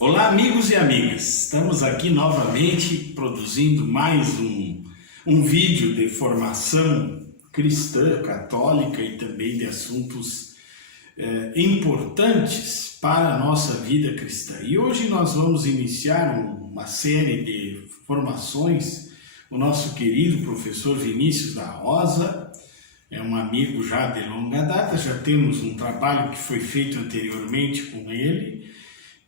Olá, amigos e amigas. Estamos aqui novamente produzindo mais um vídeo de formação cristã, católica e também de assuntos importantes para a nossa vida cristã. E hoje nós vamos iniciar uma série de formações. O nosso querido professor Vinícius da Rosa é um amigo já de longa data, já temos um trabalho que foi feito anteriormente com ele.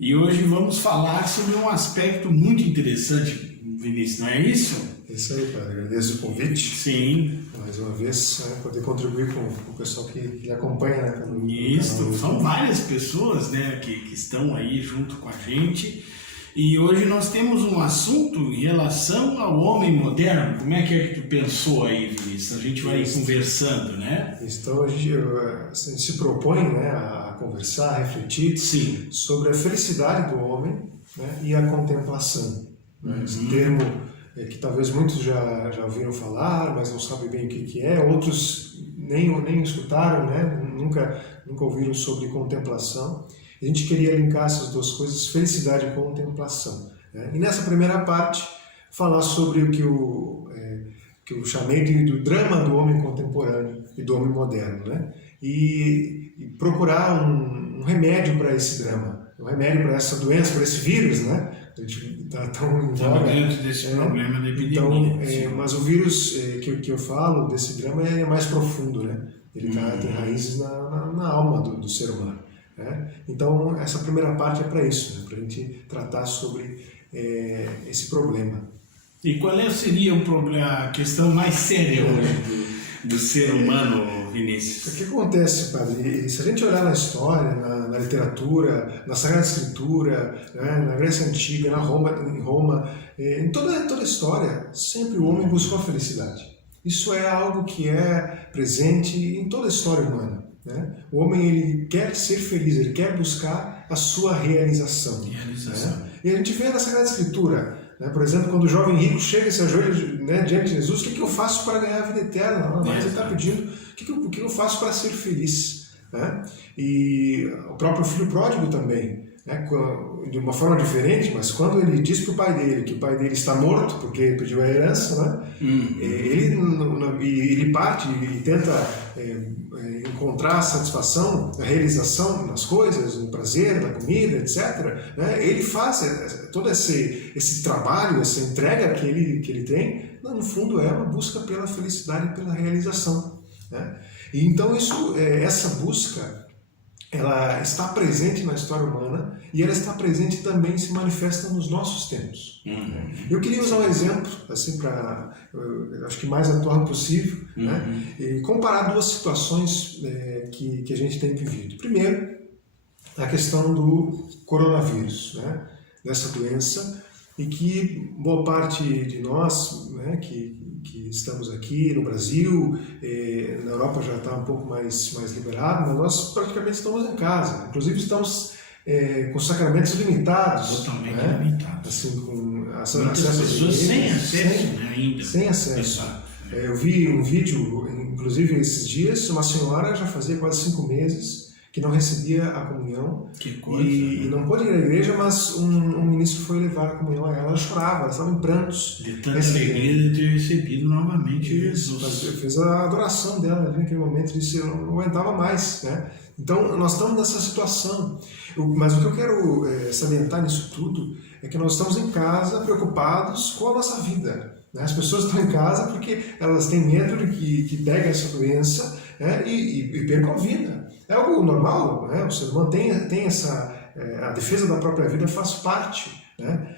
E hoje vamos falar sobre um aspecto muito interessante, Vinícius, não é isso? Isso aí, padre. Agradeço o convite. Sim. Mais uma vez, poder contribuir com o pessoal que acompanha, né? Isso, são várias pessoas, né, que estão aí junto com a gente. E hoje nós temos um assunto em relação ao homem moderno. Como é que tu pensou aí, Vinícius? A gente vai conversando, né? Então a gente se propõe, né, a conversar, a refletir Sim. sobre a felicidade do homem, né, e a contemplação. Né? Esse termo que talvez muitos já ouviram falar, mas não sabem bem o que é. Outros nem escutaram, né? Nunca ouviram sobre contemplação. A gente queria linkar essas duas coisas, felicidade e contemplação. Né? E nessa primeira parte, falar sobre o que eu chamei do drama do homem contemporâneo e do homem moderno. Né? E procurar um remédio para esse drama, um remédio para essa doença, para esse vírus, né? A gente está tão em voga. Dentro desse problema da epidemia. Então, mas o vírus que eu falo, desse drama, é mais profundo, né? Ele tem raízes na alma do ser humano. Né? Então, essa primeira parte é para isso, né? Para a gente tratar sobre esse problema. E qual seria a questão mais séria hoje do ser humano, Vinícius? O que acontece, padre? Se a gente olhar na história, na literatura, na Sagrada Escritura, né? Na Grécia Antiga, em Roma, em toda a história, sempre o homem buscou a felicidade. Isso é algo que é presente em toda a história humana. Né? O homem ele quer ser feliz, ele quer buscar a sua realização. Né? E a gente vê na Sagrada Escritura, né? Por exemplo, quando o jovem rico chega e se ajoelha, né, diante de Jesus, o que eu faço para ganhar a vida eterna? Mas ele está pedindo, o que eu faço para ser feliz? Né? E o próprio filho pródigo também, né? De uma forma diferente, mas quando ele diz para o pai dele que o pai dele está morto porque ele pediu a herança, né? Ele parte e tenta encontrar a satisfação, a realização nas coisas, no prazer, na comida, etc. Né? Ele faz todo esse trabalho, essa entrega que ele tem, no fundo é uma busca pela felicidade e pela realização. Né? E então essa busca ela está presente na história humana e ela está presente também, se manifesta nos nossos tempos. Eu queria usar um exemplo, assim, acho que mais atual possível, né? E comparar duas situações que a gente tem vivido. Primeiro, a questão do coronavírus, né? Dessa doença, e que boa parte de nós, né, que estamos aqui no Brasil, na Europa já está um pouco mais liberado, mas nós praticamente estamos em casa. Inclusive estamos com sacramentos limitados. Totalmente, né? limitados. Assim, com muitas pessoas sem acesso, né, ainda. Sem acesso. Eu vi um vídeo, inclusive esses dias, uma senhora já fazia quase 5 meses que não recebia a comunhão. Que coisa, e não pôde ir à igreja, mas um ministro foi levar a comunhão a ela. Ela chorava, ela estava em prantos. De tanta alegria de ter recebido novamente Jesus. Fez a adoração dela ali naquele momento, disse: eu não aguentava mais. Né? Então, nós estamos nessa situação. Mas o que eu quero salientar nisso tudo é que nós estamos em casa preocupados com a nossa vida. Né? As pessoas estão em casa porque elas têm medo de que pegue essa doença, né? e percam a vida. É algo normal, né? O ser humano tem a defesa da própria vida faz parte, né?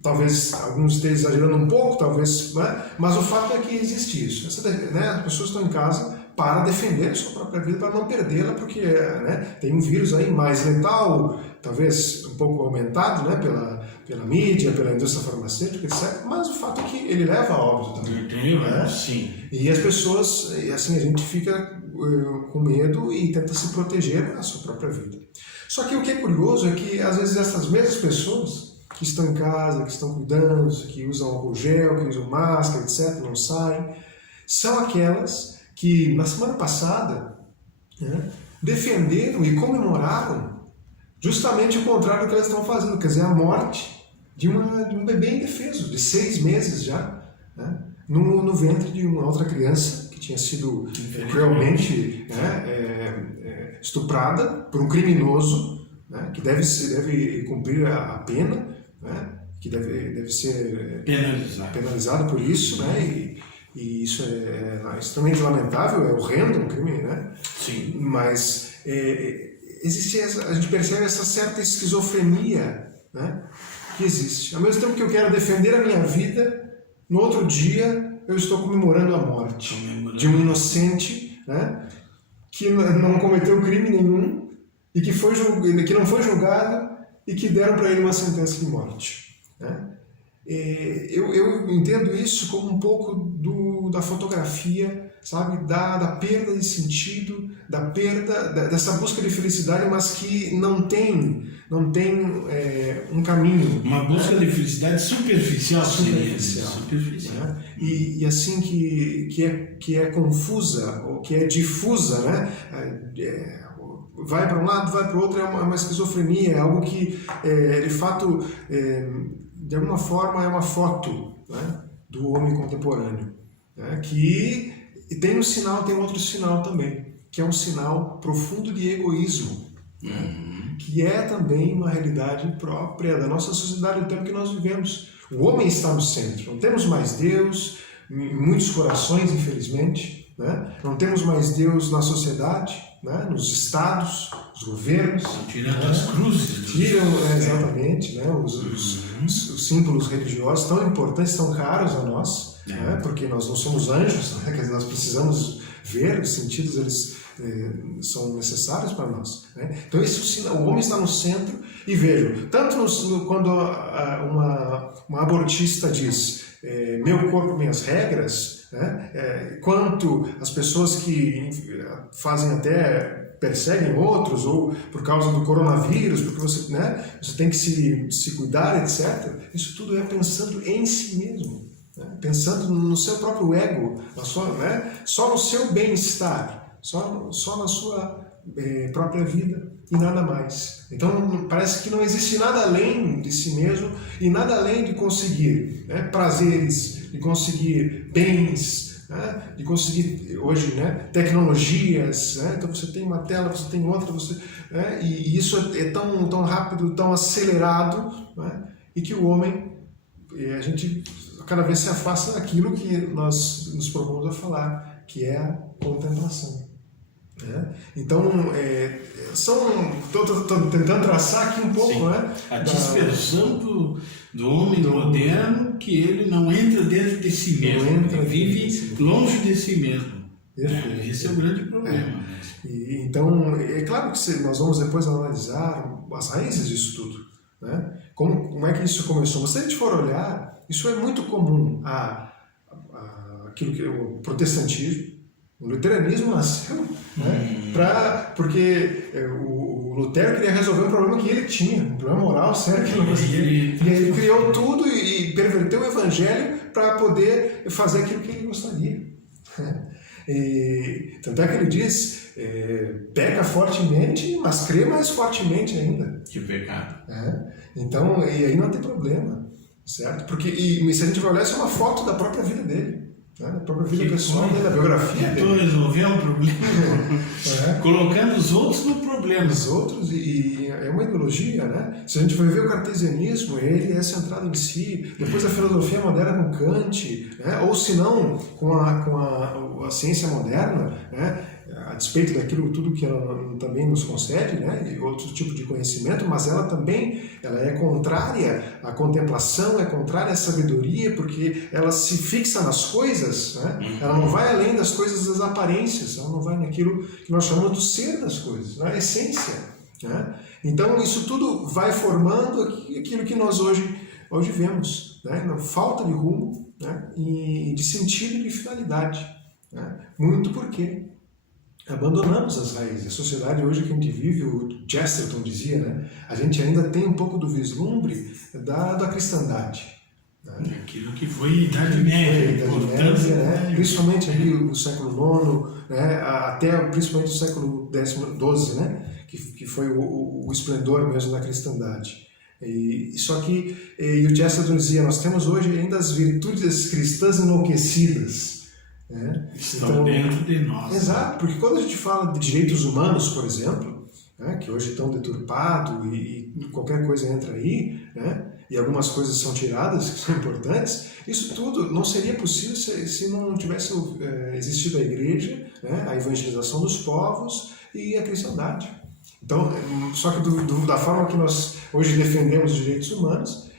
Talvez alguns estejam exagerando um pouco, talvez, né? Mas o fato é que existe isso. Né? As pessoas estão em casa para defender a sua própria vida, para não perdê-la, porque né, tem um vírus aí mais letal, talvez um pouco aumentado, né, pela mídia, pela indústria farmacêutica, etc. Mas o fato é que ele leva a óbito também. Né? Sim. E as pessoas, assim, a gente fica com medo e tenta se proteger da sua própria vida. Só que o que é curioso é que, às vezes, essas mesmas pessoas que estão em casa, que estão cuidando, que usam álcool gel, que usam máscara, etc., não saem, são aquelas que, na semana passada, né, defenderam e comemoraram justamente o contrário do que elas estão fazendo, quer dizer, a morte de um bebê indefeso, de 6 meses já, né, no ventre de uma outra criança que tinha sido cruelmente, né, estuprada por um criminoso, né, que deve cumprir a pena, né, que deve ser penalizado por isso, né, e isso é extremamente lamentável, é horrendo, um crime, né? Sim. Mas a gente percebe essa certa esquizofrenia, né, que existe. Ao mesmo tempo que eu quero defender a minha vida, no outro dia eu estou comemorando a morte de um inocente, né, que não cometeu crime nenhum e que não foi julgado e que deram para ele uma sentença de morte, né? Eu entendo isso como um pouco da fotografia, sabe, da perda de sentido, da perda dessa busca de felicidade, mas que não tem um caminho. Uma busca, né, de felicidade superficial. Né? E assim que é confusa, ou que é difusa, né? Vai para um lado, vai para o outro, é uma esquizofrenia, é algo que, de fato, de alguma forma é uma foto, né, do homem contemporâneo, né, que tem um sinal, tem outro sinal também, que é um sinal profundo de egoísmo, né, que é também uma realidade própria da nossa sociedade, do tempo que nós vivemos. O homem está no centro, não temos mais Deus em muitos corações, infelizmente, né? Não temos mais Deus na sociedade, né? Nos estados, os governos. Tirando as cruzes. Exatamente, né? Os símbolos religiosos tão importantes, tão caros a nós, né? Porque nós não somos anjos, né? Quer dizer, nós precisamos ver, os sentidos eles são necessários para nós, né? Então o homem está no centro, e vejo, tanto quando uma abortista diz meu corpo, minhas regras, né? Quanto as pessoas que fazem até perseguem outros, ou por causa do coronavírus, porque você, né, você tem que se cuidar, etc. Isso tudo é pensando em si mesmo, né? Pensando no seu próprio ego, né? Só no seu bem-estar, só na sua própria vida e nada mais. Então parece que não existe nada além de si mesmo e nada além de conseguir, né, prazeres, de conseguir bens, né, de conseguir hoje, né, tecnologias, né? Então você tem uma tela, você tem outra, né, e isso é tão rápido, tão acelerado, né, e que o homem, a gente cada vez se afasta daquilo que nós nos propomos a falar, que é a contemplação. Então, estou tentando traçar aqui um pouco, né, a dispersão do homem moderno, que ele não entra dentro de si mesmo, ele vive longe de si mesmo. Esse é o grande problema. Então, é claro que nós vamos depois analisar as raízes disso tudo, né? Como é que isso começou? Se a gente for olhar, isso é muito comum aquilo que é o protestantismo. O luteranismo nasceu, né, porque o Lutero queria resolver um problema que ele tinha, um problema moral sério que ele não conseguia. E aí ele criou tudo e perverteu o evangelho para poder fazer aquilo que ele gostaria. Tanto é que ele diz, peca fortemente, mas crê mais fortemente ainda. Que pecado. Então, e aí não tem problema, certo? Porque, se a gente vai olhar, isso é uma foto da própria vida dele. A própria vida pessoal dele, a biografia dele. Tentou resolver um problema colocando os outros no problema. Os outros, e é uma ideologia, né? Se a gente for ver o cartesianismo, ele é centrado em si. Depois a filosofia moderna com Kant, né? Ou se não, com a ciência moderna, né? A despeito daquilo tudo que ela também nos concede, né, e outro tipo de conhecimento, mas ela também é contrária à contemplação, é contrária à sabedoria, porque ela se fixa nas coisas, né? Ela não vai além das coisas das aparências, ela não vai naquilo que nós chamamos do ser das coisas, na essência, né? Então isso tudo vai formando aquilo que nós hoje vemos, né? Falta de rumo, né? E de sentido e de finalidade, né? Muito porque abandonamos as raízes. A sociedade hoje que a gente vive, o Chesterton dizia, né, a gente ainda tem um pouco do vislumbre da cristandade, Aquilo que foi a Idade Média, principalmente ali o século IX, né, até principalmente o século XII, né, que foi o esplendor mesmo da cristandade. Só que, e o Chesterton dizia, nós temos hoje ainda as virtudes cristãs enlouquecidas. Né? Estão dentro de nós. Exato, porque quando a gente fala de direitos humanos, por exemplo, né, que hoje estão deturpados e qualquer coisa entra aí, né, e algumas coisas são tiradas, que são importantes, isso tudo não seria possível se não tivesse existido a igreja, né, a evangelização dos povos e a cristandade. Então, só que da forma que nós hoje defendemos os direitos humanos,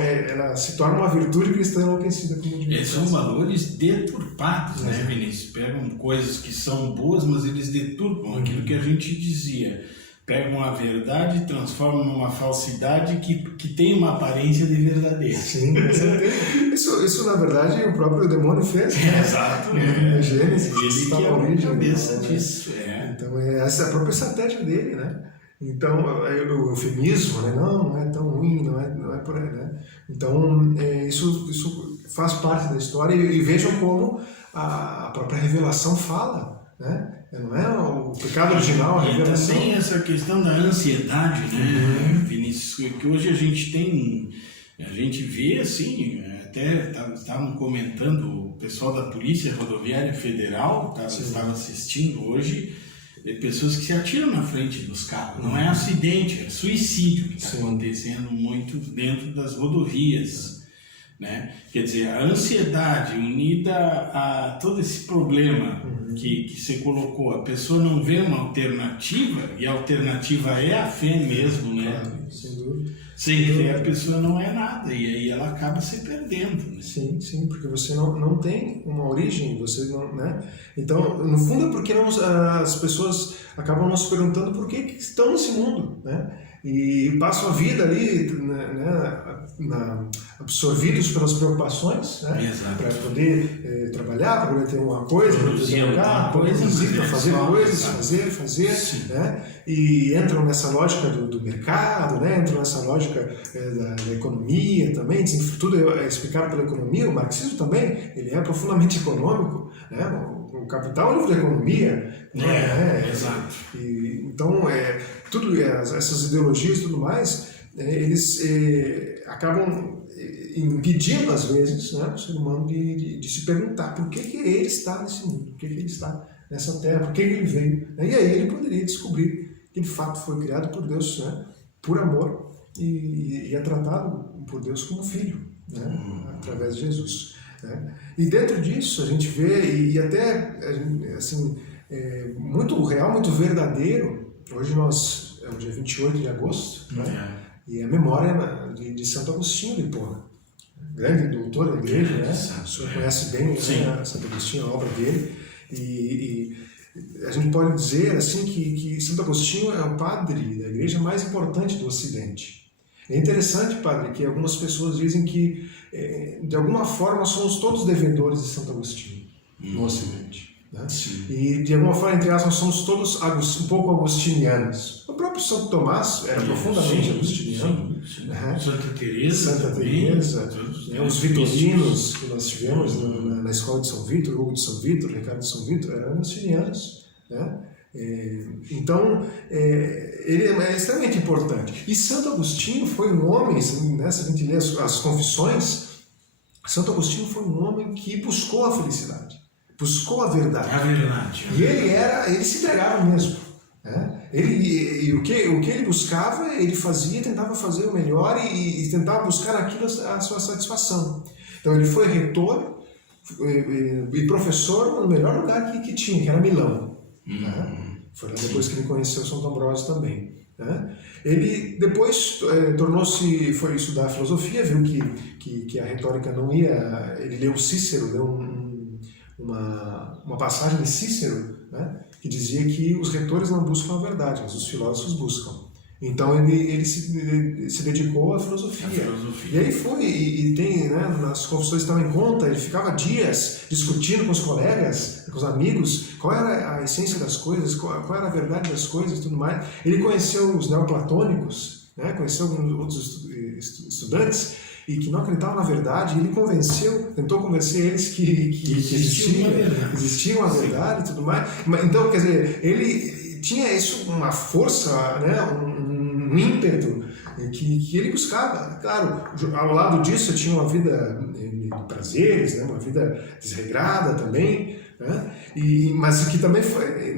ela se torna uma virtude cristã enlouquecida. São valores deturpados, né, Vinícius? Pegam coisas que são boas, mas eles deturpam aquilo que a gente dizia. Pegam a verdade e transformam numa falsidade que tem uma aparência de verdadeira. Sim, com certeza. Isso, na verdade, o próprio demônio fez. Né? Exato. É Gênesis, ele que é a cabeça disso. Então, essa é a própria estratégia dele, né? Então, o eufemismo, né? Não é tão ruim, não é por aí, né? Então, isso faz parte da história e vejam como a própria revelação fala, né? Não é o pecado original, a revelação. E também essa questão da ansiedade, né, Vinícius? Que hoje a gente vê assim, até estavam comentando, o pessoal da Polícia Rodoviária Federal estava assistindo hoje, pessoas que se atiram na frente dos carros. Não é acidente, é suicídio que está acontecendo muito dentro das rodovias. Né? Quer dizer, a ansiedade unida a todo esse problema que você colocou, a pessoa não vê uma alternativa, e a alternativa é a fé mesmo, né? Claro, sem dúvida. Sem fé a pessoa não é nada, e aí ela acaba se perdendo. Né? Sim, porque você não tem uma origem, você não, né? Então, no fundo é porque as pessoas acabam não se perguntando por que estão nesse mundo, né? E passam a vida ali, né, absorvidos pelas preocupações, né, para poder trabalhar, para poder ter uma coisa, para fazer coisas, fazer, né, e entram nessa lógica do mercado, né, entram nessa lógica da economia também, tudo é explicado pela economia, o marxismo também, ele é profundamente econômico, né, o Capital é um livro de economia. Exato. Então, essas ideologias e tudo mais, eles acabam impedindo, às vezes, né, o ser humano de se perguntar por que ele está nesse mundo, por que ele está nessa terra, por que ele veio. E aí ele poderia descobrir que, de fato, foi criado por Deus, né, por amor, e é tratado por Deus como filho, né, através de Jesus. Né? E dentro disso a gente vê, e até assim, muito real, muito verdadeiro. Hoje é o dia 28 de agosto, né? E é a memória de Santo Agostinho de Hipona, grande doutor da igreja, né? O senhor conhece bem, né, Santo Agostinho, a obra dele, e a gente pode dizer assim que Santo Agostinho é o padre da igreja mais importante do Ocidente. É interessante, padre, que algumas pessoas dizem que, de alguma forma, somos todos devedores de Santo Agostinho no Ocidente. Né? E, de alguma forma, entre aspas, somos todos um pouco agostinianos. O próprio Santo Tomás era profundamente agostiniano. Né? Santa Teresa, os vitorinos que nós tivemos na escola de São Vítor, Hugo de São Vítor, Ricardo de São Vítor, eram agostinianos. Né? Então, ele é extremamente importante. E Santo Agostinho foi um homem, se a gente lê as confissões, Santo Agostinho foi um homem que buscou a felicidade, buscou a verdade. A verdade. E ele se entregava mesmo. Né? O que ele buscava, ele fazia, tentava fazer o melhor e tentava buscar aquilo a sua satisfação. Então ele foi reitor e professor no melhor lugar que tinha, que era Milão. Né? Foi lá depois que ele conheceu Santo Ambrósio também. Né? Ele depois foi estudar filosofia, viu que a retórica não ia. Ele leu Cícero, leu uma passagem de Cícero, né, que dizia que os retores não buscam a verdade, mas os filósofos buscam. Então ele se dedicou à filosofia. E aí foi, e tem, né, nas confissões também conta, ele ficava dias discutindo com os colegas, com os amigos, qual era a essência das coisas, qual era a verdade das coisas e tudo mais. Ele conheceu os neoplatônicos, né, conheceu alguns outros estudantes, e que não acreditavam na verdade, ele tentou convencer eles que existia uma verdade e tudo mais. Então, quer dizer, ele tinha isso, uma força, né, um ímpeto que ele buscava. Claro, ao lado disso tinha uma vida de prazeres, né, uma vida desregrada também, né, mas que também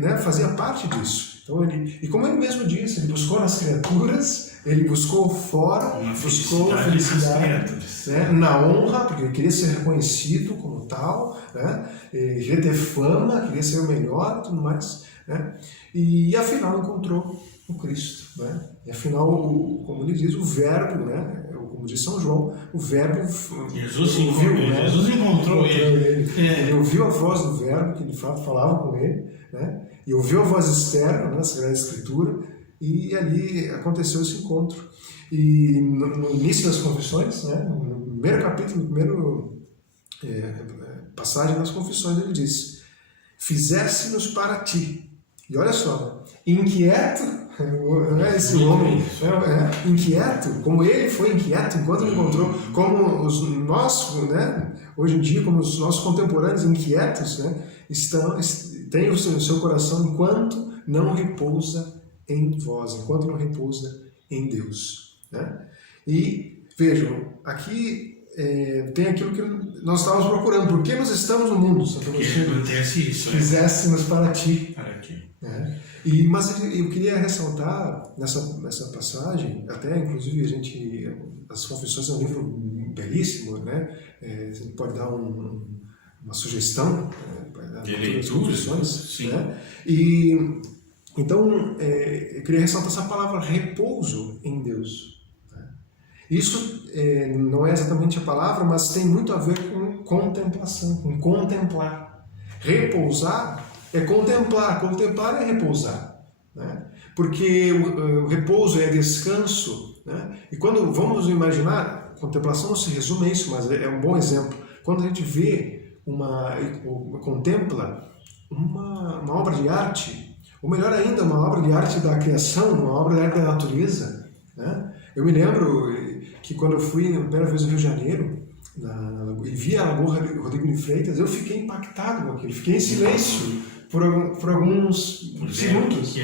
né, fazia parte disso. Então e como ele mesmo disse, ele buscou nas criaturas, ele buscou fora, buscou a felicidade, né, na honra, porque ele queria ser reconhecido como tal, né, queria ter fama, queria ser o melhor e tudo mais, né, e afinal encontrou o Cristo, né, e afinal, como ele diz, o Verbo, né, como diz São João, o Verbo Jesus encontrou ele. Ele ouviu a voz do Verbo, que de fato falava com ele, né? E ouviu a voz externa, na Sagrada Escritura, e ali aconteceu esse encontro. E no início das Confissões, né, no primeiro capítulo, no primeiro passagem das Confissões, ele diz: fizesse-nos para ti. E olha só, inquieto, esse homem inquieto, como ele foi inquieto enquanto encontrou, como nós, né, hoje em dia, como os nossos contemporâneos inquietos, né, têm o seu coração enquanto não repousa em vós, enquanto não repousa em Deus, né? E vejam, aqui tem aquilo que nós estávamos procurando. Por que nós estamos no mundo, Santo Agostinho? Acontece isso. Fizéssemos para ti. Para ti. Mas eu queria ressaltar nessa passagem, até inclusive as Confissões é um livro belíssimo, né? A gente pode dar uma sugestão de leitura, né? E então eu queria ressaltar essa palavra repouso em Deus. Né? Isso não é exatamente a palavra, mas tem muito a ver com contemplação, com contemplar. Repousar é contemplar é repousar, né? Porque o repouso é descanso, né? E quando vamos imaginar, contemplação não se resume a isso, mas é um bom exemplo. Quando a gente vê contempla uma obra de arte, ou melhor ainda, uma obra de arte da criação, uma obra de arte da natureza, né? Eu me lembro que quando eu fui na primeira vez no Rio de Janeiro, e vi a Lagoa Rodrigo de Freitas, eu fiquei impactado com aquilo, fiquei em silêncio por alguns segundos,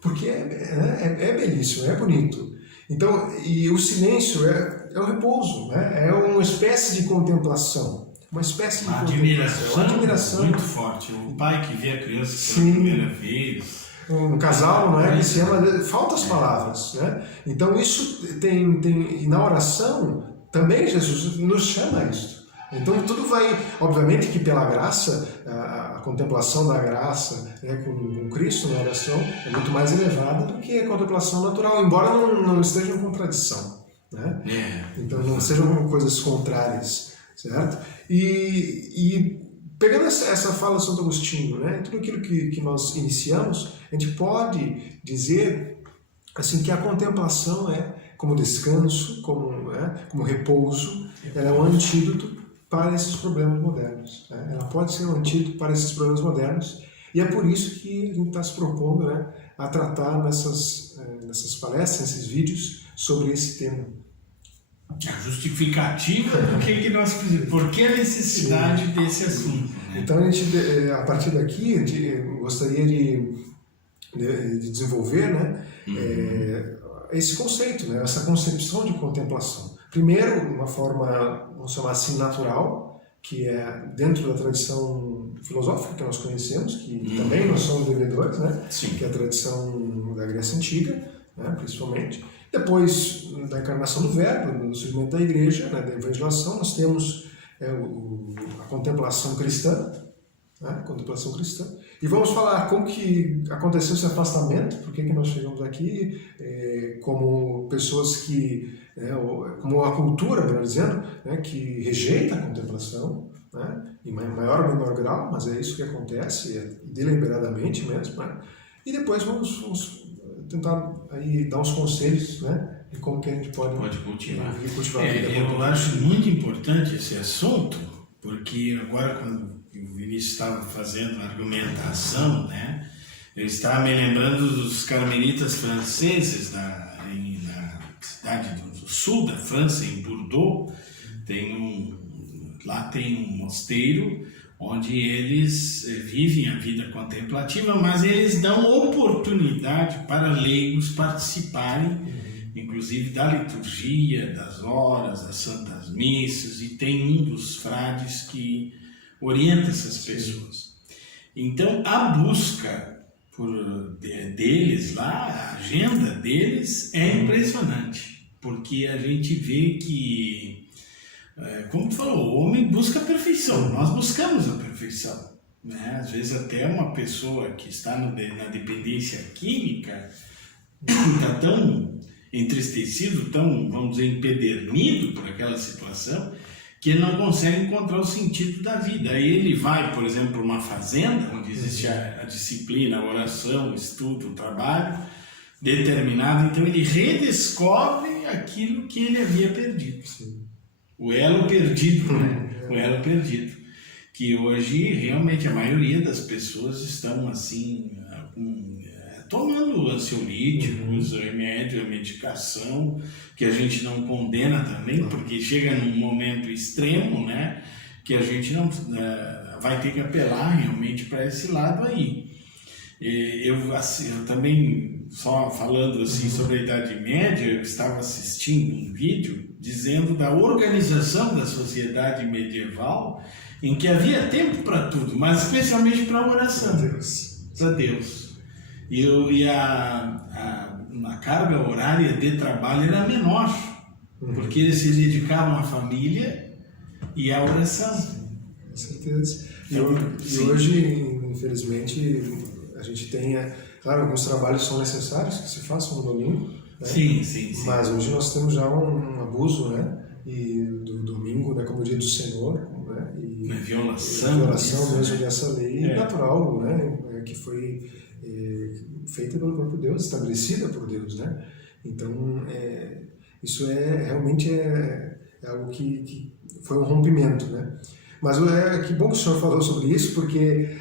porque é belíssimo, é bonito. Então, e o silêncio é o repouso, né? É uma espécie de contemplação, uma espécie de admiração muito forte. O pai que vê a criança pela primeira vez, um casal, não é, que se ama, faltam as palavras, né? Então isso e na oração também Jesus nos chama a isso. Então tudo vai, obviamente que pela graça, a contemplação da graça, né, com Cristo na oração é muito mais elevada do que a contemplação natural, embora não esteja em contradição, né? Então não sejam coisas contrárias, certo? E pegando essa fala de Santo Agostinho, né, tudo aquilo que nós iniciamos, a gente pode dizer assim que a contemplação é como descanso, como repouso, ela é um antídoto para esses problemas modernos, né? Ela pode ser um antídoto para esses problemas modernos, e é por isso que a gente está se propondo, né, a tratar nessas palestras, nesses vídeos, sobre esse tema. A justificativa por que a necessidade desse assunto, né? Então, a partir daqui, a gente gostaria de desenvolver, né, esse conceito, né, essa concepção de contemplação. Primeiro, uma forma, vamos chamar assim, natural, que é dentro da tradição filosófica que nós conhecemos, que também nós somos devedores, né? Sim. Que é a tradição da Grécia Antiga, né, principalmente. Depois da encarnação do Verbo, do surgimento da Igreja, né, da evangelização, nós temos a contemplação cristã, né, a contemplação cristã. E vamos falar como que aconteceu esse afastamento, por que nós chegamos aqui, como pessoas que, como a cultura, melhor dizendo, né, que rejeita a contemplação, né, em maior ou menor grau, mas é isso que acontece, deliberadamente mesmo, né? E depois vamos tentar aí dar uns conselhos, né, de como que a gente pode cultivar a vida. Eu acho muito importante esse assunto, porque agora quando o Vinícius estava fazendo a argumentação, né, eu estava me lembrando dos carmelitas franceses na cidade do sul da França, em Bordeaux, lá tem um mosteiro onde eles vivem a vida contemplativa, mas eles dão oportunidade para leigos participarem, inclusive da liturgia, das horas, das santas missas, e tem um dos frades que orienta essas pessoas. Então, a busca deles lá, a agenda deles é impressionante, porque a gente vê que, como tu falou, o homem busca a perfeição, nós buscamos a perfeição, né? Às vezes até uma pessoa que está na dependência química está tão entristecido, tão, vamos dizer, empedernido por aquela situação, que ele não consegue encontrar o sentido da vida. Aí ele vai, por exemplo, para uma fazenda, onde existe a disciplina, a oração, o estudo, o trabalho determinado, então ele redescobre aquilo que ele havia perdido. Sim. O elo perdido, né? O elo perdido. Que hoje, realmente, a maioria das pessoas estão, assim, tomando ansiolíticos, remédio, medicação, que a gente não condena também, porque chega num momento extremo, né, que a gente não vai ter que apelar realmente para esse lado aí. Eu também, só falando assim sobre a Idade Média, eu estava assistindo um vídeo dizendo da organização da sociedade medieval, em que havia tempo para tudo, mas especialmente para a oração. Para Deus. E a carga horária de trabalho era menor, porque eles se dedicavam à família e à oração. Com certeza. E hoje, infelizmente, a gente tem, claro, alguns trabalhos são necessários que se façam no domingo, né? Sim. Mas hoje nós temos já um abuso, né? E do domingo, né, como o dia do Senhor, né? E violação mesmo dessa lei natural, né? Que foi feita pelo próprio Deus, estabelecida por Deus, né? Então, isso realmente algo que foi um rompimento, né? Mas que bom que o senhor falou sobre isso, porque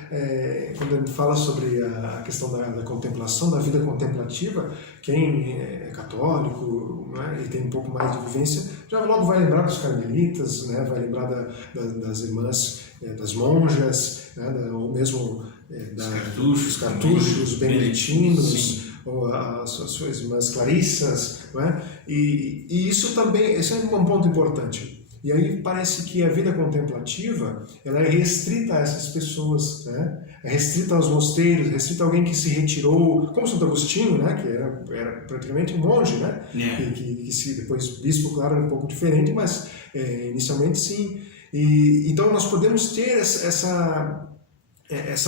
quando a gente fala sobre a questão da contemplação, da vida contemplativa, quem é católico, né, e tem um pouco mais de vivência, já logo vai lembrar dos carmelitas, né, vai lembrar das irmãs, das monjas, né, ou mesmo dos cartuchos, beneditinos, ou as suas irmãs clarissas, né? E isso também, esse é um ponto importante. E aí parece que a vida contemplativa, ela é restrita a essas pessoas, né? É restrita aos mosteiros, é restrita a alguém que se retirou, como Santo Agostinho, né? Que era praticamente um monge, né? Que depois bispo, claro, é um pouco diferente, mas inicialmente sim. Então nós podemos ter essa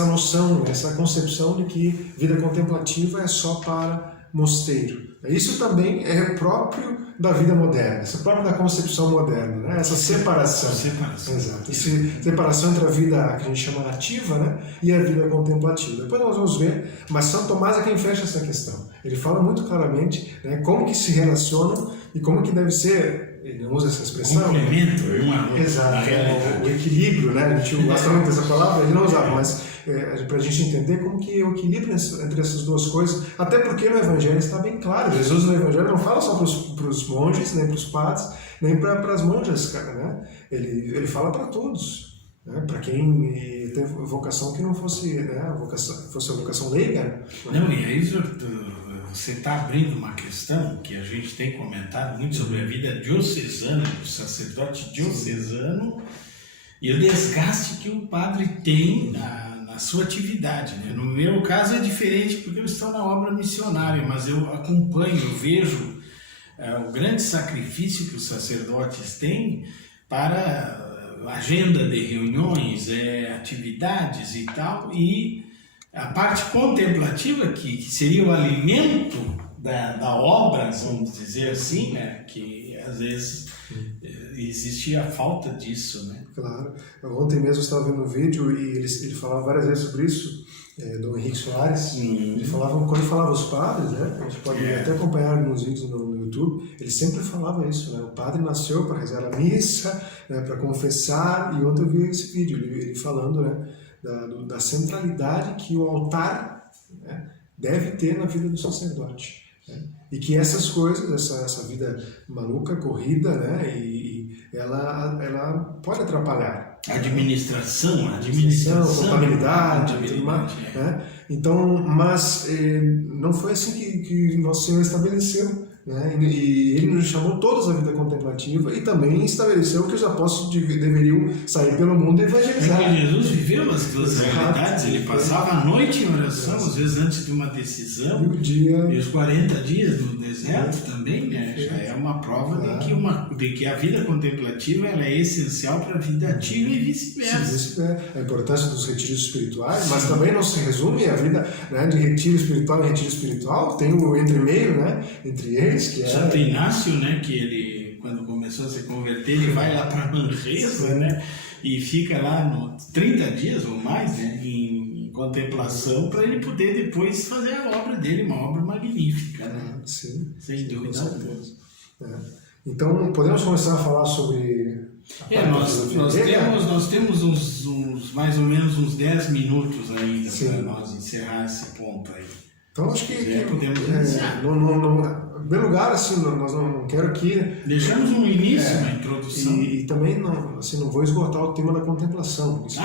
noção, essa concepção de que vida contemplativa é só para mosteiro. Isso também é próprio da vida moderna, essa própria da concepção moderna, né? Essa separação. Exato. Essa separação entre a vida que a gente chama ativa, né, e a vida contemplativa. Depois nós vamos ver, mas São Tomás é quem fecha essa questão. Ele fala muito claramente, né, como que se relacionam e como que deve ser, ele não usa essa expressão. Complemento, exato, o equilíbrio, né? A gente gosta muito dessa palavra, ele não usava, mas para a gente entender como que é o equilíbrio entre essas duas coisas, até porque no Evangelho está bem claro, Jesus no Evangelho não fala só para os monges, nem para os padres, nem para as monjas, né? Ele fala para todos, né? Para quem tem vocação que não fosse, né, fosse a vocação leiga. Né? Não, e aí você está abrindo uma questão que a gente tem comentado muito sobre a vida diocesana, do sacerdote diocesano, e o desgaste que o padre tem na sua atividade, né? No meu caso é diferente porque eu estou na obra missionária, mas eu acompanho, eu vejo o grande sacrifício que os sacerdotes têm para a agenda de reuniões, atividades e tal, e a parte contemplativa, que seria o alimento da obra, vamos dizer assim, né? Que às vezes existe a falta disso, né? Claro. Ontem mesmo eu estava vendo um vídeo e ele falava várias vezes sobre isso, do Henrique Soares. Ele falava, quando falava os padres, né? A gente pode até acompanhar nos vídeos no YouTube, ele sempre falava isso, né? O padre nasceu para rezar a missa, né, para confessar, e ontem eu vi esse vídeo, ele falando, né, da centralidade que o altar, né, deve ter na vida do sacerdote. Né? E que essas coisas, essa vida maluca, corrida, né, e ela pode atrapalhar. Administração, contabilidade, tudo mais, né? Então, mas não foi assim que Nosso Senhor estabeleceu, né? E Ele nos chamou todos à vida contemplativa e também estabeleceu que os apóstolos deveriam sair pelo mundo e evangelizar. Porque Jesus viveu as duas realidades, ele passava a noite em oração, às vezes antes de uma decisão, e os 40 dias no deserto também, né? Já é uma prova de que a vida contemplativa ela é essencial para a vida ativa e vice-versa. A importância dos retiros espirituais, mas também não se resume a vida, né, de retiro espiritual em retiro espiritual, tem o entre-meio, né, entre eles, que é... Santo Inácio, né, que ele, quando começou a se converter, ele vai lá para Manresa, né, e fica lá 30 dias ou mais, né, em contemplação, para ele poder depois fazer a obra dele, uma obra magnífica, né? Sim. Sem dúvida alguma. Então, podemos começar a falar sobre... Nós temos uns mais ou menos uns 10 minutos ainda para nós encerrar esse ponto aí. Então, acho que podemos iniciar. Em primeiro lugar, assim, nós não quero que... Deixamos um início, uma introdução. E também não vou esgotar o tema da contemplação. Isso,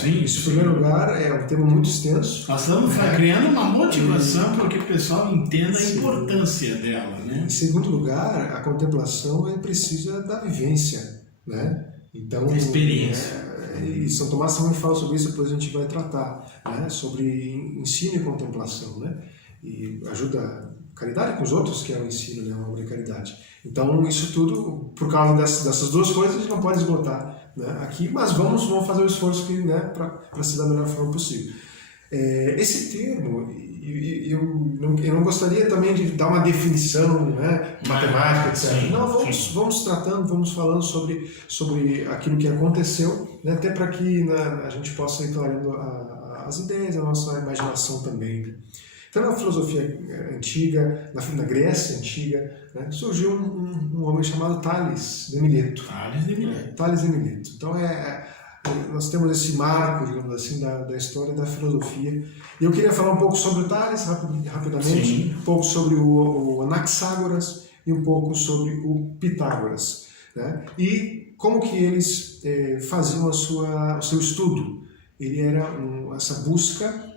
sim. Isso, em primeiro lugar, é um tema muito extenso. Nós estamos criando uma motivação para que o pessoal entenda a importância dela, né? Em segundo lugar, a contemplação precisa da vivência, né? Então, da experiência. E São Tomás também fala sobre isso, depois a gente vai tratar, né? Sobre ensino e contemplação, né? E ajuda a caridade com os outros, que é o ensino, né? Uma obra de caridade. Então, isso tudo, por causa dessas duas coisas, a gente não pode esgotar, né, aqui, mas vamos fazer o esforço né, para ser da melhor forma possível. Esse termo, eu não gostaria também de dar uma definição, né, matemática, etc. Sim, não, vamos tratando, vamos falando sobre aquilo que aconteceu, né, até para que a gente possa ir clareando as ideias, a nossa imaginação também. Então, na filosofia antiga, na Grécia antiga, né, surgiu um homem chamado Tales de Mileto. Tales de Mileto. Então, nós temos esse marco, digamos assim, da história da filosofia. E eu queria falar um pouco sobre o Tales, rapidamente, Sim. Um pouco sobre o Anaxágoras e um pouco sobre o Pitágoras, né? E como que eles faziam o seu estudo. Ele era essa busca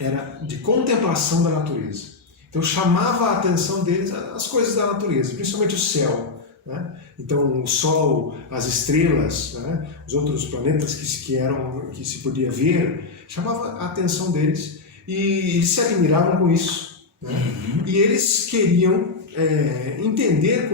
era de contemplação da natureza. Então chamava a atenção deles as coisas da natureza, principalmente o céu, né? Então o Sol, as estrelas, né? Os outros planetas que se podia ver, chamava a atenção deles e eles se admiravam com isso, né? E eles queriam entender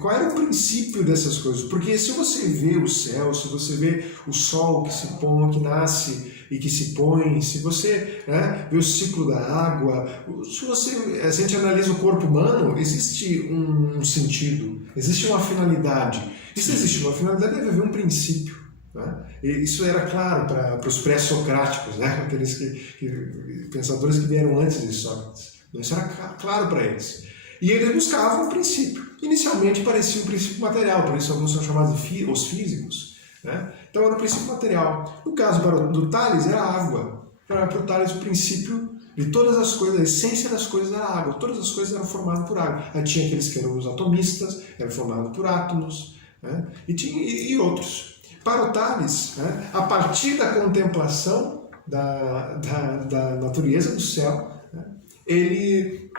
qual era o princípio dessas coisas, porque se você vê o céu, se você vê o Sol que se põe, que nasce e que se põe, se você vê o ciclo da água, se a gente analisa o corpo humano, existe um sentido, existe uma finalidade. E se existe uma finalidade, deve haver um princípio, né? E isso era claro para os pré-socráticos, né? Aqueles pensadores que vieram antes de Sócrates. Isso era claro para eles. E eles buscavam um princípio. Inicialmente parecia um princípio material, por isso alguns são chamados de os físicos, né? Então era um princípio material. No caso do Tales era a água. Para o Tales o princípio de todas as coisas, a essência das coisas era a água. Todas as coisas eram formadas por água. Aí tinha aqueles que eram os atomistas, eram formados por átomos, né? E outros. Para o Tales, né, a partir da contemplação da natureza, do céu, né, ele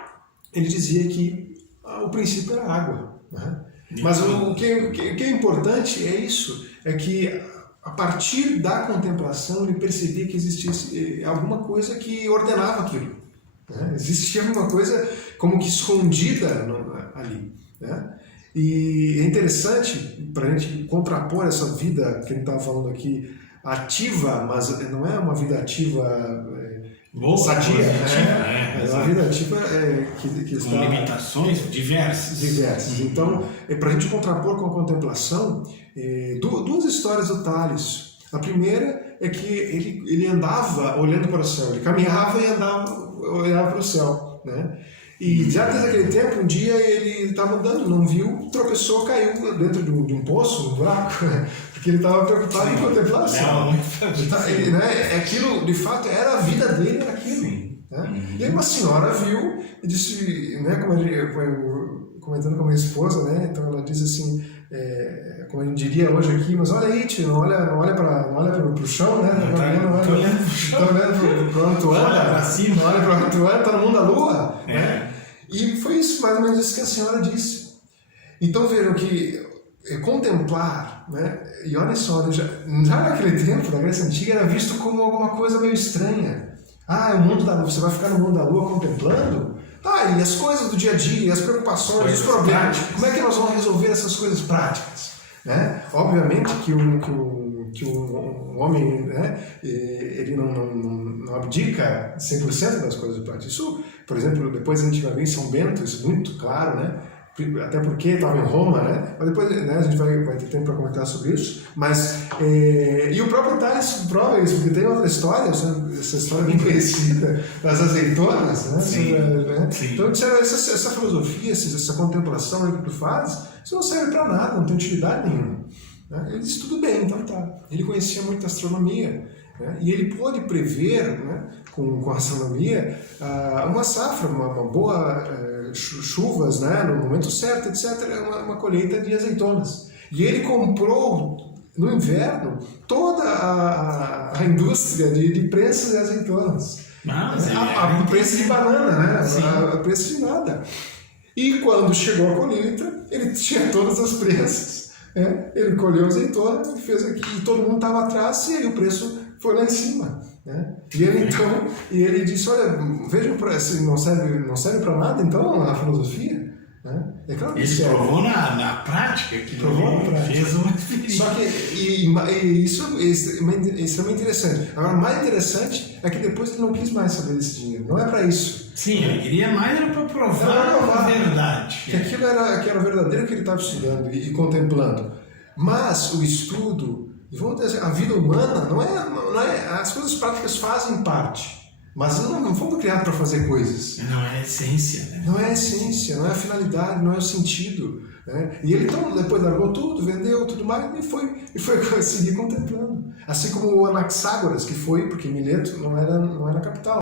dizia que o princípio era a água, né? Mas o que é importante é isso, é que a partir da contemplação ele percebia que existia alguma coisa que ordenava aquilo, né? Existia alguma coisa como que escondida ali, né? E é interessante para a gente contrapor essa vida que a gente estava falando aqui, ativa, mas não é uma vida ativa sadia, é uma vida ativa que está... Com limitações diversas. Então, para a gente contrapor com a contemplação, duas histórias do Tales. A primeira é que ele andava olhando para o céu, ele caminhava e olhava para o céu, né? E já desde aquele tempo, um dia ele estava andando, não viu, tropeçou, caiu dentro de um poço, um buraco, porque ele estava preocupado em contemplar o céu. Aquilo, de fato, era a vida dele, era aquilo. Né? E aí uma senhora viu e disse, né, comentando com a minha esposa, né, então ela diz assim, como a gente diria hoje aqui, mas olha aí, tio, não olha para o chão, né? Tô olhando para onde tu anda, olha para cima, não olha para onde tu anda, tá no mundo da lua, né? E foi isso, mais ou menos isso que a senhora disse. Então vejam que contemplar, né? E olha só, já naquele tempo, na Grécia Antiga, era visto como alguma coisa meio estranha. O mundo da lua, você vai ficar no mundo da lua contemplando? E as coisas do dia a dia, as preocupações, os problemas, práticas. Como é que nós vamos resolver essas coisas práticas? Né? Obviamente que um homem, né, ele não abdica 100% das coisas práticas. Isso, por exemplo, depois a gente vai ver em São Bento, isso é muito claro, né? Até porque estava em Roma, né? Mas depois, né, a gente vai ter tempo para comentar sobre isso. Mas, e o próprio Tales prova isso, porque tem outra história, essa história bem conhecida das azeitonas, né? Sim. Sim. Então, essa filosofia, essa contemplação que tu faz, isso não serve para nada, não tem utilidade nenhuma. Né? Ele disse, tudo bem, então tá. Ele conhecia muito a astronomia, né? E ele pôde prever, né, com a astronomia, uma safra, uma boa chuvas, né, no momento certo, etc., uma colheita de azeitonas. E ele comprou, no inverno, toda a indústria de prensas de azeitonas. A preço de banana, né? A preço de nada. E quando chegou a colheita, ele tinha todas as prensas. Ele colheu azeitona e fez aqui, e todo mundo estava atrás, e aí o preço foi lá em cima. Né? E ele disse, olha, vejam, não serve para nada, então, a filosofia. Né? É claro que ele provou na prática que fez uma diferença. Só que isso é extremamente interessante. Agora, o mais interessante é que depois ele não quis mais saber desse dinheiro. Não é para isso. Sim, ele queria mais para provar a verdade. Que aquilo era o verdadeiro que ele estava estudando e contemplando. Mas o estudo, vamos dizer, a vida humana não é. As coisas práticas fazem parte. Mas não fomos criados para fazer coisas. Não é a essência. Né? Não é a essência, não é a finalidade, não é o sentido. Né? E ele então depois largou tudo, vendeu tudo mais e foi seguir contemplando. Assim como o Anaxágoras, que foi, porque Mileto não era a capital.